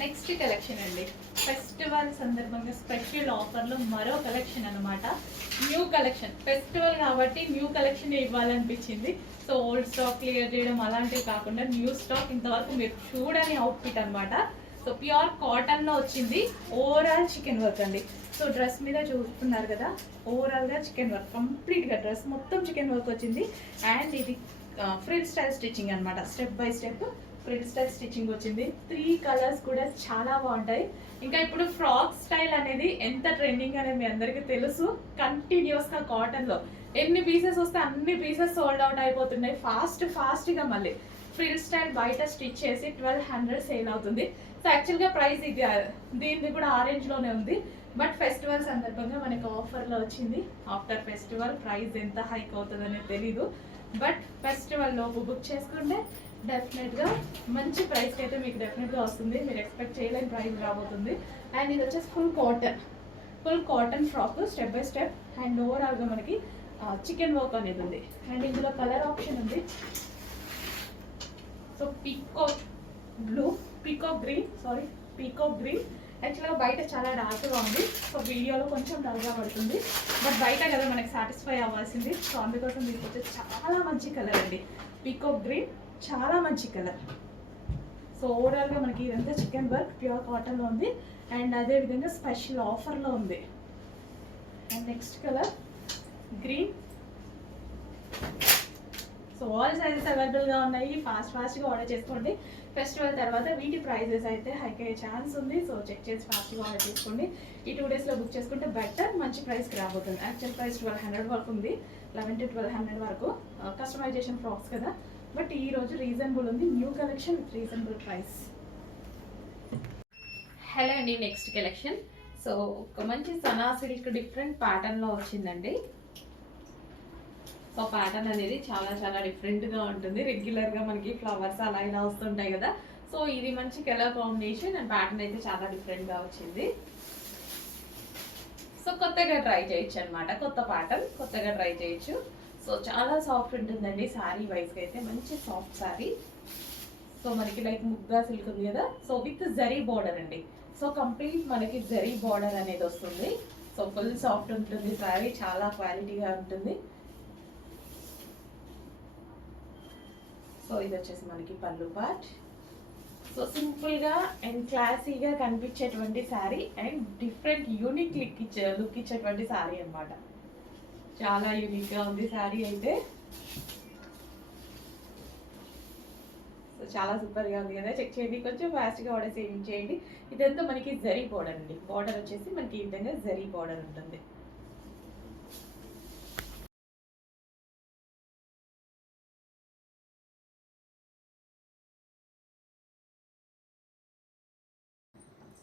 నెక్స్ట్ కలెక్షన్ అండి, ఫెస్టివల్ సందర్భంగా స్పెషల్ ఆఫర్లో మరో కలెక్షన్ అనమాట. న్యూ కలెక్షన్, ఫెస్టివల్ కాబట్టి న్యూ కలెక్షన్ ఇవ్వాలనిపించింది. సో ఓల్డ్ స్టాక్ క్లియర్ చేయడం అలాంటివి కాకుండా న్యూ స్టాక్ ఇంతవరకు మీరు చూడని అవుట్ఫిట్ అనమాట. సో ప్యూర్ కాటన్లో వచ్చింది, ఓవరాల్ చికెన్ వర్క్ అండి. సో డ్రెస్ మీద చూస్తున్నారు కదా, ఓవరాల్గా చికెన్ వర్క్, కంప్లీట్గా డ్రెస్ మొత్తం చికెన్ వర్క్ వచ్చింది. అండ్ ఇది ఫ్రిల్ స్టైల్ స్టిచ్చింగ్ అనమాట, step by step frill style stitching వచ్చింది. 3 కలర్స్ కూడా చాలా బాగుంటాయి. ఇంకా ఇప్పుడు ఫ్రాక్ స్టైల్ అనేది ఎంత ట్రెండింగ్ అనేది మీ అందరికీ తెలుసు. కంటిన్యూస్గా కాటన్లో ఎన్ని పీసెస్ వస్తే అన్ని పీసెస్ సోల్డ్ అవుట్ అయిపోతున్నాయి ఫాస్ట్గా. మళ్ళీ ఫ్రిల్ స్టైల్ బయట స్టిచ్ చేసి 1200 సేల్ అవుతుంది. సో యాక్చువల్గా ప్రైస్ ఇది దీనిది కూడా ఆరెంజ్లోనే ఉంది, బట్ ఫెస్టివల్ సందర్భంగా మనకి ఆఫర్లో వచ్చింది. ఆఫ్టర్ ఫెస్టివల్ ప్రైస్ ఎంత హైక్ అవుతుందనే తెలీదు, బట్ ఫెస్టివల్ లోపు బుక్ చేసుకుంటే డెఫినెట్గా మంచి ప్రైస్కి అయితే మీకు డెఫినెట్గా వస్తుంది. మీరు ఎక్స్పెక్ట్ చేయలేని ప్రైస్ రాబోతుంది. అండ్ ఇది వచ్చేసి full cotton frock, step by step. And ఓవరాల్గా మనకి చికెన్ వర్క్ అనేది ఉంది. అండ్ ఇందులో కలర్ ఆప్షన్ ఉంది. So peacock green. యాక్చువల్గా బయట చాలా డార్క్గా ఉంది, సో వీడియోలో కొంచెం డల్గా పడుతుంది, బట్ బయట కదా మనకి సాటిస్ఫై అవ్వాల్సింది. సో అందుకోసం దీనికి వచ్చేసి చాలా మంచి కలర్ అండి, పీకాక్ గ్రీన్. చాలా మంచి కలర్. సో ఓవరాల్గా మనకి ఇదంతా చికెన్ వర్క్ ప్యూర్ కాటన్లో ఉంది. అండ్ అదేవిధంగా స్పెషల్ ఆఫర్లో ఉంది. And next colour green. So all sizes అవైలబుల్గా ఉన్నాయి. ఫాస్ట్గా ఆర్డర్ చేసుకోండి. ఫెస్టివల్ తర్వాత వీటి ప్రైజెస్ అయితే హైక్ అయ్యే ఛాన్స్ ఉంది. సో చెక్ చేసి ఫాస్ట్గా ఆర్డర్ చేసుకోండి. ఈ 2 డేస్లో బుక్ చేసుకుంటే బెటర్, మంచి ప్రైస్కి రాబోతుంది. యాక్చువల్ ప్రైస్ 1200 వరకు ఉంది, 11 to 1200 వరకు. కస్టమైజేషన్ ఫ్రాక్స్ కదా, బట్ ఈ రోజు రీజనబుల్ ఉంది. New collection with reasonable price. Hello అండి, నెక్స్ట్ కలెక్షన్. సో ఒక మంచి సనా సిల్క్ డిఫరెంట్ ప్యాటర్న్లో వచ్చిందండి. సో ప్యాటర్న్ అనేది చాలా చాలా డిఫరెంట్గా ఉంటుంది. రెగ్యులర్గా మనకి ఫ్లవర్స్ అలా ఇలా వస్తుంటాయి కదా. సో ఇది మంచి కలర్ కాంబినేషన్ అండ్ ప్యాటర్న్ అయితే చాలా డిఫరెంట్గా వచ్చింది. సో కొత్తగా ట్రై చేయొచ్చు అనమాట. కొత్త ప్యాటర్న్ కొత్తగా ట్రై చేయొచ్చు. సో చాలా సాఫ్ట్ ఉంటుందండి. శారీ వైజ్గా అయితే మంచి సాఫ్ట్ శారీ. సో మనకి లైక్ ముగ్గా సిల్క్ ఉంది కదా. సో విత్ జరీ బార్డర్ అండి. సో కంప్లీట్ మనకి జరీ బార్డర్ అనేది వస్తుంది. సో ఫుల్ సాఫ్ట్ ఉంటుంది శారీ, చాలా క్వాలిటీగా ఉంటుంది. సో ఇది వచ్చేసి మనకి పళ్ళు పార్ట్. సో సింపుల్గా అండ్ క్లాసీగా కనిపించేటువంటి sari and different unique look ఇచ్చేటువంటి శారీ అనమాట. చాలా యూనిక్గా ఉంది శారీ అయితే. సో చాలా సూపర్గా ఉంది కదా. చెక్ చేయండి, కొంచెం ఫాస్ట్గా ఆర్డర్ చేయండి. ఇదంతా మనకి జరీ బార్డర్ అండి. బార్డర్ వచ్చేసి మనకి ఈ విధంగా జరీ బార్డర్ ఉంటుంది.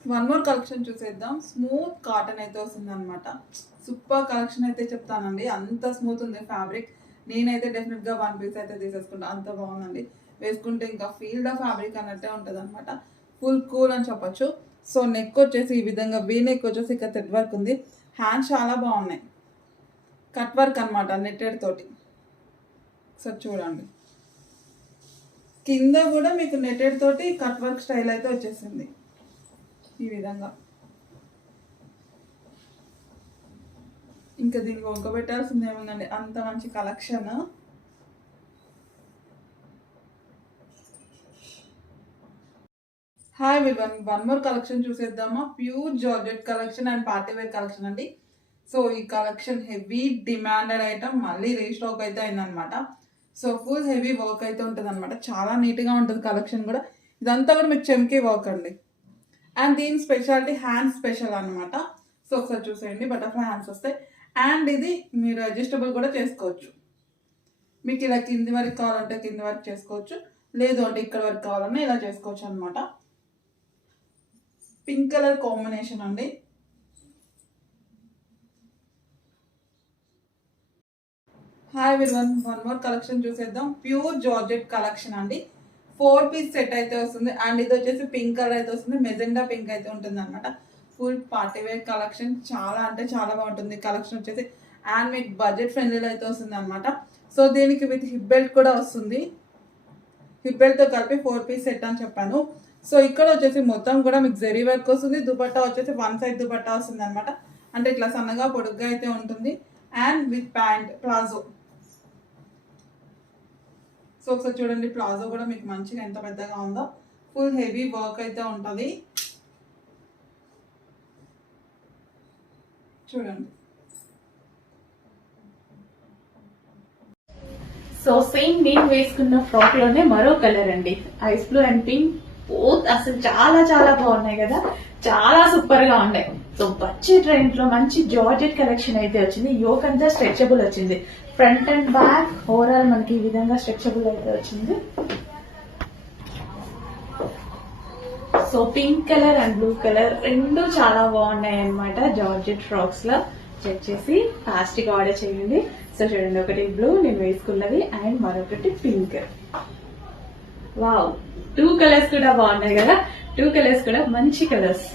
వన్ మోర్ కలెక్షన్ చూసేద్దాం. స్మూత్ కాటన్ అయితే వస్తుంది అనమాట. సూపర్ కలెక్షన్ అయితే చెప్తానండి. అంత స్మూత్ ఉంది ఫ్యాబ్రిక్. నేనైతే డెఫినెట్గా 1 పీస్ అయితే తీసేసుకుంటా. అంత బాగుందండి. వేసుకుంటే ఇంకా ఫీల్ ద ఫ్యాబ్రిక్ అన్నట్టే ఉంటుంది అనమాట. ఫుల్ కూల్ అని చెప్పచ్చు. సో నెక్ వచ్చేసి ఈ విధంగా వీ నెక్ వచ్చేసి ఇక్కడ థ్రెడ్ వర్క్ ఉంది. హ్యాండ్స్ చాలా బాగున్నాయి. కట్ వర్క్ అనమాట నెట్టెడ్ తోటి. సో చూడండి, కింద కూడా మీకు నెట్టెడ్ తోటి కట్ వర్క్ స్టైల్ అయితే వచ్చేసింది ఈ విధంగా. ఇంకా దీనికి వంక పెట్టాల్సింది ఏముందండి, అంత మంచి collection. Hi Vivan, one more collection చూసేద్దామా. Pure georgette collection and party wear collection అండి. సో ఈ కలెక్షన్ హెవీ డిమాండెడ్ ఐటమ్, మళ్ళీ రీస్టాక్ అయితే అయిందనమాట. సో ఫుల్ హెవీ వర్క్ అయితే ఉంటుంది అనమాట. చాలా నీట్గా ఉంటుంది కలెక్షన్ కూడా. ఇదంతా కూడా మీకు చెమ్కీ వర్క్ అండి. అండ్ దీని స్పెషాలిటీ హ్యాండ్స్ స్పెషల్ అనమాట. సో ఒకసారి చూసేయండి, బటర్ఫ్లై హ్యాండ్స్ వస్తాయి. అండ్ ఇది మీరు అడ్జస్టబుల్ కూడా చేసుకోవచ్చు. మీకు ఇలా కింది వరకు కావాలంటే కింది వరకు చేసుకోవచ్చు, లేదు అంటే ఇక్కడ వరకు కావాలన్నా ఇలా చేసుకోవచ్చు అనమాట. పింక్ కలర్ కాంబినేషన్ అండి. Hi everyone, one more collection చూసేద్దాం. ప్యూర్ జార్జెట్ కలెక్షన్ అండి. 4 పీస్ సెట్ అయితే వస్తుంది. అండ్ ఇది వచ్చేసి పింక్ కలర్ అయితే వస్తుంది. మెజెండా పింక్ అయితే ఉంటుంది అనమాట. Full party wear collection. చాలా అంటే చాలా బాగుంటుంది కలెక్షన్ వచ్చేసి. అండ్ మీకు బడ్జెట్ ఫ్రెండ్లీలో అయితే వస్తుంది అనమాట. సో దీనికి విత్ హిప్ బెల్ట్ కూడా వస్తుంది. హిప్ బెల్ట్తో కలిపి 4 పీస్ సెట్ అని చెప్పాను. సో ఇక్కడ వచ్చేసి మొత్తం కూడా మీకు జరీ వర్క్ వస్తుంది. దుపట్టా వచ్చేసి 1 సైడ్ దుపట్టా వస్తుంది అనమాట. అంటే ఇట్లా సన్నగా పొడుగ్గా అయితే ఉంటుంది. And with pant palazzo. So ఒకసారి చూడండి, ప్లాజో కూడా మీకు మంచిగా ఎంత పెద్దగా ఉందో. ఫుల్ హెవీ వర్క్ అయితే ఉంటుంది. చూడండి. సో సేమ్ నేను వేసుకున్న ఫ్రాక్ లోనే మరో కలర్ అండి. Ice blue and pink both అసలు చాలా చాలా బాగున్నాయి కదా. చాలా సూపర్ గా ఉన్నాయి. సో బడ్జెట్ రేంజ్ లో మంచి జార్జెట్ కలెక్షన్ అయితే వచ్చింది. యోక్ అంతా స్ట్రెచబుల్ వచ్చింది. ఫ్రంట్ అండ్ బ్యాక్ ఓవరాల్ మనకి ఈ విధంగా స్ట్రెచబుల్ అయితే వచ్చింది. So pink colour and blue colour రెండు చాలా బాగున్నాయి అనమాట జార్జెట్ ఫ్రాక్స్ లో. చెక్ చేసి ఫాస్ట్ గా ఆర్డర్ చేయండి. సో చూడండి, ఒకటి బ్లూ నేను వేసుకున్నది అండ్ మరొకటి పింక్. వావ్, 2 కలర్స్ కూడా బాగున్నాయి కదా. 2 కలర్స్ కూడా మంచి కలర్స్.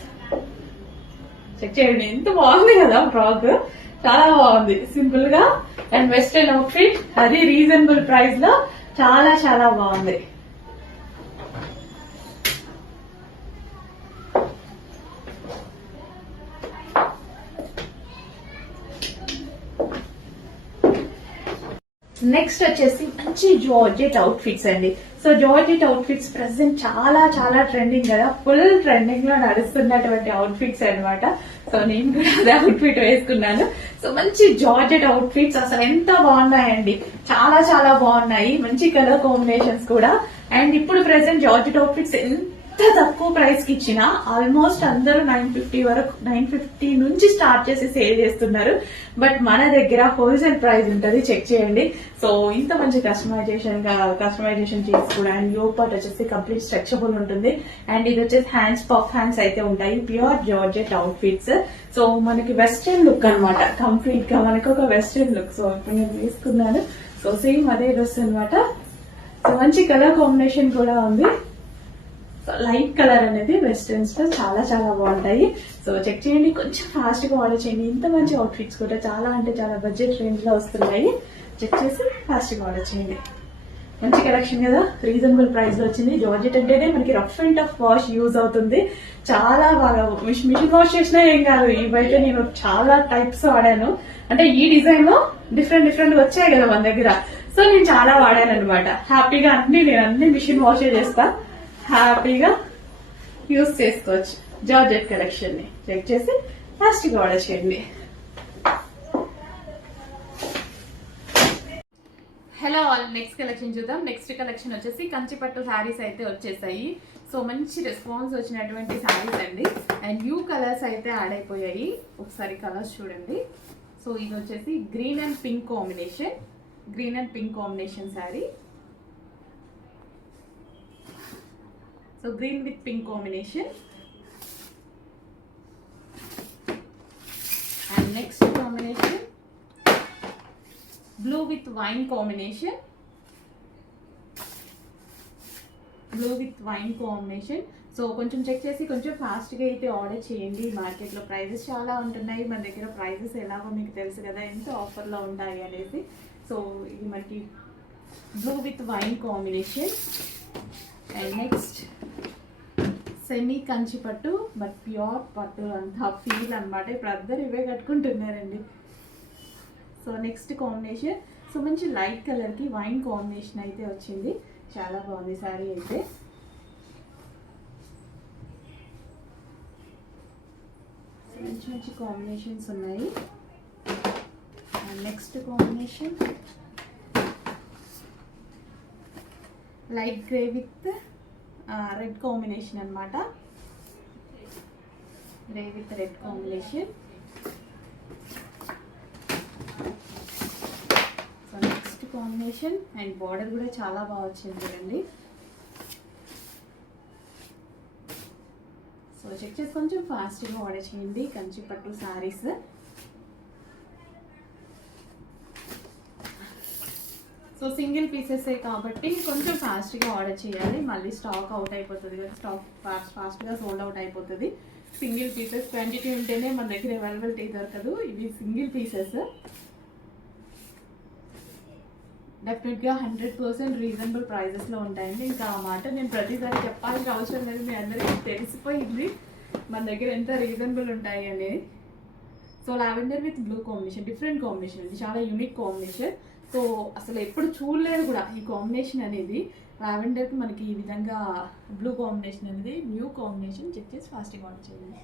చెక్ చేయండి, ఎంత బాగుంది కదా ఫ్రాక్. చాలా బాగుంది, సింపుల్ గా అండ్ వెస్టర్న్ అవుట్ ఫిట్, అది రీజనబుల్ ప్రైస్ లో చాలా చాలా బాగుంది. నెక్స్ట్ వచ్చేసి మంచి జార్జెట్ అవుట్ ఫిట్స్ అండి. సో జార్జెట్ అవుట్ఫిట్స్ ప్రెసెంట్ చాలా చాలా ట్రెండింగ్ కదా, ఫుల్ ట్రెండింగ్ లో నడుస్తున్నటువంటి అవుట్ఫిట్స్ అన్నమాట. సో నేను కూడా అదే అవుట్ఫిట్ వేసుకున్నాను. సో మంచి జార్జెట్ అవుట్ఫిట్స్ అసలు ఎంత బాగున్నాయండి, చాలా చాలా బాగున్నాయి. మంచి కలర్ కాంబినేషన్స్ కూడా. అండ్ ఇప్పుడు ప్రెసెంట్ జార్జెట్ అవుట్ఫిట్స్ ఎంత తక్కువ ప్రైస్ కి ఇచ్చినా ఆల్మోస్ట్ అందరూ 950 వరకు, 950 నుంచి స్టార్ట్ చేసి సేల్ చేస్తున్నారు. బట్ మన దగ్గర హోల్సేల్ ప్రైస్ ఉంటుంది, చెక్ చేయండి. సో ఇంత మంచి కస్టమైజేషన్ చేసి కూడా. అండ్ యో పార్ట్ వచ్చేసి కంప్లీట్ స్ట్రెచబుల్ ఉంటుంది. అండ్ ఇది వచ్చేసి హ్యాండ్స్, పఫ్ హ్యాండ్స్ అయితే ఉంటాయి. Pure georgette outfits. సో మనకి వెస్ట్రన్ లుక్ అనమాట, కంప్లీట్ గా మనకు ఒక వెస్ట్రన్ లుక్. సో ఇప్పుడు నేను వేసుకున్నాను. సో సేమ్ అదే డ్రెస్ అనమాట. సో మంచి కలర్ కాంబినేషన్ కూడా ఉంది. లైట్ కలర్ అనేది వెస్టర్న్స్ లో చాలా చాలా బాగుంటాయి. సో చెక్ చేయండి, కొంచెం ఫాస్ట్ గా ఆర్డర్ చేయండి. ఇంత మంచి అవుట్ఫిట్స్ కూడా చాలా అంటే చాలా బడ్జెట్ రేంజ్ లో వస్తున్నాయి. చెక్ చేసి ఫాస్ట్ గా ఆర్డర్ చేయండి. మంచి కలెక్షన్ కదా, రీజనబుల్ ప్రైస్ లో వచ్చింది. జార్జెట్ అంటేనే మనకి rough and tough wash use అవుతుంది. చాలా బాగా మిషన్ వాష్ చేసినా ఏం కాదు. ఇవైతే నేను చాలా టైప్స్ వాడాను. అంటే ఈ డిజైన్ లో డిఫరెంట్ డిఫరెంట్ వచ్చాయి కదా మన దగ్గర. సో నేను చాలా వాడాను అనమాట. హ్యాపీగా నేను అన్ని మిషన్ వాష్ చేస్తా, హ్యాపీగా యూజ్ చేసుకోవచ్చు జార్జెట్ కలెక్షన్ ని. చెక్ చేసి ఫాస్ట్ గా ఆర్డర్ చేయండి. హలో ఆల్, నెక్స్ట్ కలెక్షన్ చూద్దాం. నెక్స్ట్ కలెక్షన్ వచ్చేసి కంచిపట్టు శారీస్ అయితే వచ్చేసాయి. సో మంచి రెస్పాన్స్ వచ్చినటువంటి శారీస్ అండి. అండ్ న్యూ కలర్స్ అయితే యాడ్ అయిపోయాయి. ఒకసారి కలర్స్ చూడండి. సో ఇది వచ్చేసి green and pink combination sari. So green with pink combination. And next combination blue with wine combination. So కొంచెం చెక్ చేసి కొంచెం ఫాస్ట్గా అయితే ఆర్డర్ చేయండి. మార్కెట్లో ప్రైజెస్ చాలా ఉంటున్నాయి, మన దగ్గర ప్రైజెస్ ఎలాగో మీకు తెలుసు కదా, ఎంత ఆఫర్లో ఉంటాయి అనేసి. సో ఇది మనకి blue with wine combination. And next semi Kanchi పట్టు, బట్ ప్యూర్ పట్టు అంతా ఫీల్ అనమాట. ఇప్పుడు అందరు ఇవే కట్టుకుంటున్నారండి. సో నెక్స్ట్ కాంబినేషన్, సో మంచి లైట్ కలర్కి వైన్ కాంబినేషన్ అయితే వచ్చింది. చాలా బాగుంది శారీ అయితే. మంచి మంచి కాంబినేషన్స్ ఉన్నాయి. Next combination light grey with red combination అనమాట. Grey with red combination. So next combination. And border కూడా చాలా బాగా వచ్చింది చూడండి. సో చెక్ చేసి కొంచెం ఫాస్ట్గా ఆర్డర్ చేయండి కంచి పట్టు శారీస్. సో సింగిల్ పీసెసే కాబట్టి కొంచెం ఫాస్ట్గా ఆర్డర్ చేయాలి, మళ్ళీ స్టాక్ అవుట్ అయిపోతుంది కదా, స్టాక్ ఫాస్ట్గా సోల్డ్ అవుట్ అయిపోతుంది. సింగిల్ పీసెస్ క్వాంటిటీ ఉంటేనే మన దగ్గర అవైలబిలిటీ దొరకదు. ఇవి సింగిల్ పీసెస్. డెఫినెట్గా 100% రీజనబుల్ ప్రైజెస్లో ఉంటాయండి. ఇంకా ఆ మాట నేను ప్రతిసారి చెప్పాల్సిన అవసరం లేదు, మీ అందరికీ తెలిసిపోయింది మన దగ్గర ఎంత రీజనబుల్ ఉంటాయి అనేది. So lavender with blue combination, different combination, ఇది చాలా యూనిక్ కాంబినేషన్. సో అసలు ఎప్పుడు చూడలేదు కూడా ఈ కాంబినేషన్ అనేది. లావెండర్కి మనకి ఈ విధంగా బ్లూ కాంబినేషన్ అనేది న్యూ కాంబినేషన్. చెక్ చేసి ఫాస్ట్గా ఆర్డర్ చేయండి.